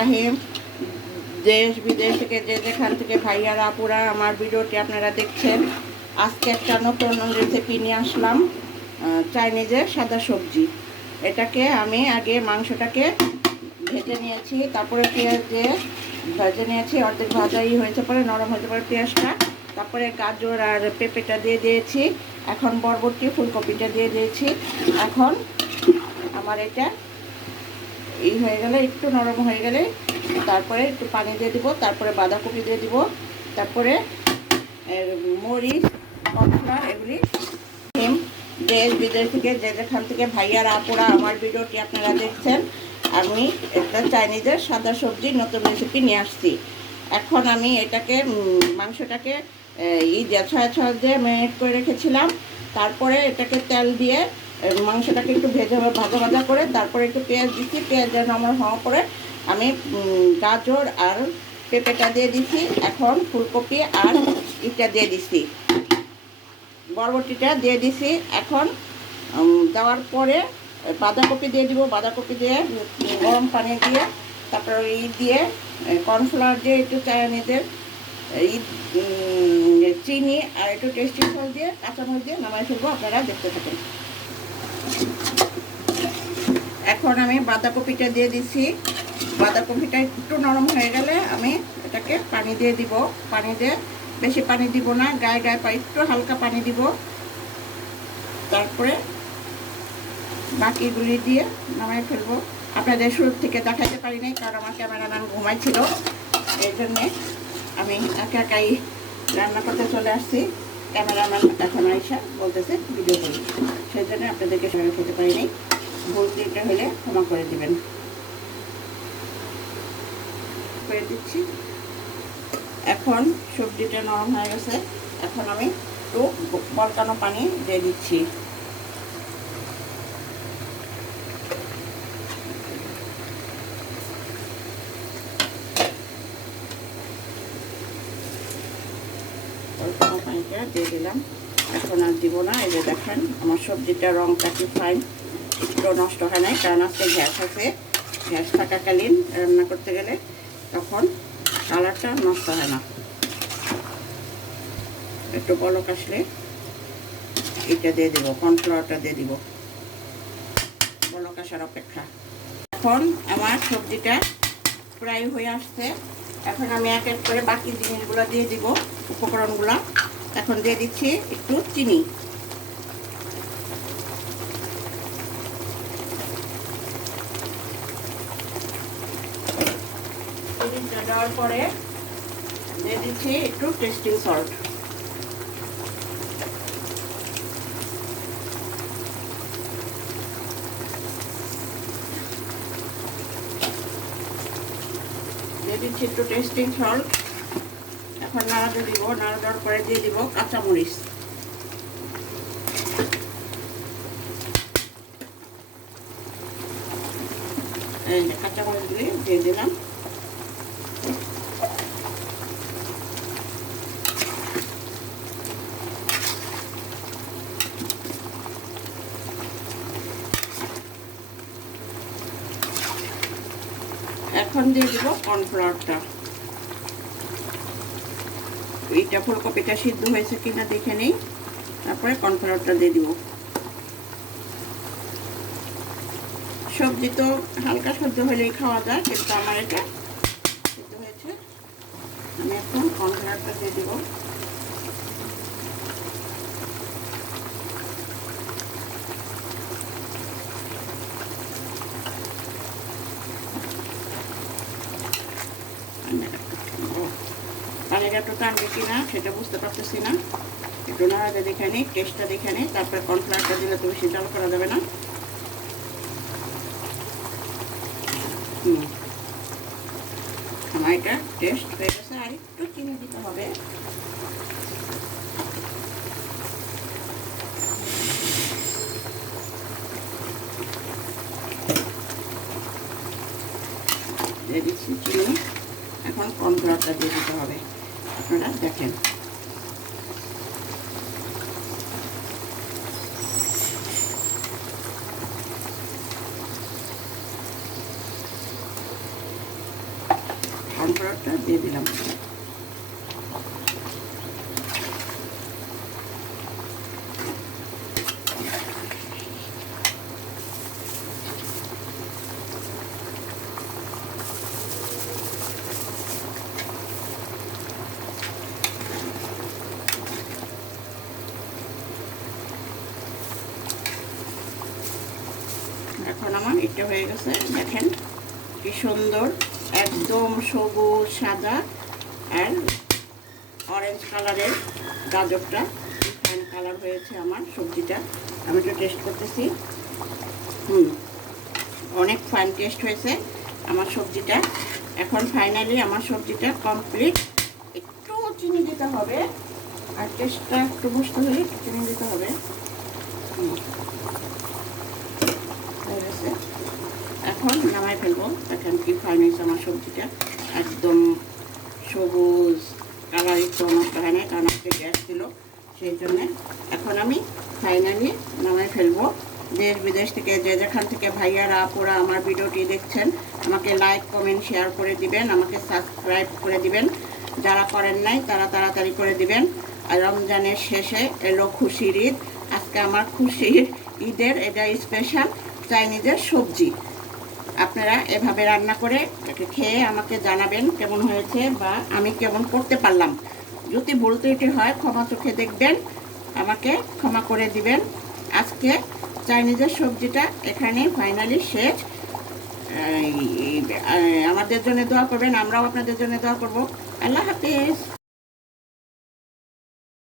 রাহিম, দেশ বিদেশ থেকে যেখান থেকে ভাইয়ারা আপুরা আমার ভিডিওটি আপনারা দেখছেন। আজকে একটা নতুন রেসিপি নিয়ে আসলাম, চাইনিজের সাদা সবজি। এটাকে আমি আগে মাংসটাকে ভেজে নিয়েছি, তারপরে পেঁয়াজ দিয়ে ভেজে নিয়েছি, অর্ধেক ভাজাই হয়েছে, পরে নরম হয়েছে পরে পেঁয়াজটা, তারপরে গাজর আর পেঁপেটা দিয়ে দিয়েছি, এখন বরবটি ফুলকপিটা দিয়ে দিয়েছি। এখন আমার এটা এই হয়ে গেলে, একটু নরম হয়ে গেলে তারপরে একটু পানি দিয়ে দিব, তারপরে বাঁধাকপি দিয়ে দিব, তারপরে মরিচ, কর্নফ্লাওয়ার, এগুলি। দেশ বিদেশ থেকে যেখান থেকে ভাইয়ার আপুরা আমার ভিডিওটি আপনারা দেখছেন, আমি একটা চাইনিজের সাদা সবজি নতুন রেসিপি নিয়ে আসছি। এখন আমি এটাকে মাংসটাকে ছয় ছয় দিয়ে ম্যারিনেট করে রেখেছিলাম। তারপরে এটাকে তেল দিয়ে মাংসটাকে একটু ভাজা ভাজা করে তারপরে একটু পেঁয়াজ দিচ্ছি। পেঁয়াজ নরম হওয়ার পরে আমি গাজর আর পেঁপেটা দিয়ে দিচ্ছি। এখন ফুলকপি আর ইটা দিয়ে দিচ্ছি, বরবটিটা দিয়ে দিছি। এখন দেওয়ার পরে বাঁধাকপি দিয়ে দিব, বাঁধাকপি দিয়ে গরম পানি দিয়ে, তারপরে দিয়ে কর্নফ্লাওয়ার দিয়ে একটু চাইনিজের চিনি আর একটু টেস্টি সল্ট দিয়ে কাঁচামরিচ দিয়ে নামাই ফেলবো। আপনারা দেখতে থাকেন। এখন আমি বাঁধাকপিটা দিয়ে দিছি। বাঁধাকপিটা একটু নরম হয়ে গেলে আমি এটাকে পানি দিয়ে দিব। পানি দিয়ে, বেশি পানি দিব না, গায়ে গায়ে একটু হালকা পানি দিব। তারপরে বাকিগুলি দিয়ে নামাই ফেলবো। আপনাদের শুরু থেকে দেখাতে পারি নাই, কারণ আমার ক্যামেরাম্যান ঘুমাইছিল। এই জন্যে আমি একা একাই রান্না করতে চলে আসছি। ক্যামেরাম্যান এখন আইসা বলতেছে ভিডিও করি, সেই জন্য আপনাদেরকে সবাই খেতে পারি নাই। ভুল ত্রুটি হলে ক্ষমা করে দিবেন। করে দিচ্ছি। এখন সবজিটা নরম হয়ে গেছে। এখন আমি একটু বলকানো পানি দিয়ে দিচ্ছি। বলকানো পানিটা দিয়ে দিলাম। এখন আর দিব না। এই যে দেখেন আমার সবজিটা রংটা কি ফাইন, একটু নষ্ট হয় নাই, কারণ আজকে গ্যাস আছে। গ্যাস থাকাকালীন রান্না করতে গেলে তখন কালারটা নষ্ট হয় না। একটু বলক আসলে এটা দিয়ে দেবো, কর্নফ্লাওয়ারটা দিয়ে দিব, বলক আসার অপেক্ষা। এখন আমার সবজিটা প্রায় হয়ে আসছে। এখন আমি এক এক করে বাকি জিনিসগুলো দিয়ে দিব, উপকরণগুলো। এখন দিয়ে দিচ্ছি একটু চিনি। চিনিটা দেওয়ার পরে দিয়ে দিচ্ছি একটু টেস্টিং সল্ট। দিয়ে দিচ্ছি একটু টেস্টিং সল্ট। এখন নাড়াতে দিব। নাড়া দেওয়ার পরে দিয়ে দিব কাঁচামরিচ। এই যে কাঁচামরিচগুলি দিয়ে দিলাম। এখন দিয়ে দিব কর্নফ্লাওয়ারটা। এইটা ফুলকপিটা সিদ্ধ হয়েছে কিনা দেখে নেই, তারপরে কর্নফ্লাওয়ারটা দিয়ে দিব। সবজি তো হালকা সহ্য হলেই খাওয়া যায়, কিন্তু আমার এটা সিদ্ধ হয়েছে। আমি এখন কর্নফ্লাওয়ারটা দিয়ে দিব। পানিটা একটু টানবে কিনা সেটা বুঝতে পারতেছি না। একটু নাড়াতে দেখে নিই, টেস্টটা দেখে নিই, তারপরে কর্নফ্লাওয়ারটা দিলে তো বেশি জল করা যাবে না। আমার এটা টেস্ট হয়ে গেছে। আর একটু চিনি দিতে হবে। দিয়ে দিচ্ছি চিনি। এখন কর্নফ্লাওয়ারটা দিয়ে দিতে হবে। আপনারা দেখেন। কর্নফ্লাওয়ারটা দিয়ে দিলাম। এখন আমার এটা হয়ে গেছে, দেখেন কি সুন্দর, একদম সবুজ সাদা আর অরেঞ্জ কালারের গাজরটা ফাইন কালার হয়েছে আমার সবজিটা। আমি একটু টেস্ট করতেছি। অনেক ফাইন টেস্ট হয়েছে আমার সবজিটা। এখন ফাইনালি আমার সবজিটা কমপ্লিট। একটু চিনি দিতে হবে, আর টেস্টটা একটু বুঝতে হলে একটু চিনি দিতে হবে। এখন নামাই ফেলবো। দেখেন কি ফাইন হয়েছে আমার সবজিটা, একদম সবুজ কালার, একটু নষ্ট হয় না কারণ আজকে গ্যাস ছিল সেই জন্যে। এখন আমি ফাইনালি নামাই ফেলবো। দেশ বিদেশ থেকে যে যেখান থেকে ভাইয়ারা আপুরা আমার ভিডিওটি দেখছেন, আমাকে লাইক কমেন্ট শেয়ার করে দিবেন, আমাকে সাবস্ক্রাইব করে দিবেন। যারা করেন নাই তারা তাড়াতাড়ি করে দিবেন। আর রমজানের শেষে এলো খুশির ঈদ। আজকে আমার খুশির ঈদের এটা স্পেশাল চাইনিজের সবজি। আপনারা এভাবে রান্না করে খেয়ে আমাকে জানাবেন কেমন হয়েছে বা আমি কেমন করতে পারলাম। যদি ভুল ত্রুটি হয় ক্ষমা চোখে দেখবেন, আমাকে ক্ষমা করে দিবেন। আজকে চাইনিজের সবজিটা এখানে ফাইনালি শেষ। আমাদের জন্য দোয়া করবেন, আমরাও আপনাদের জন্য দোয়া করব। আল্লাহ হাফেজ।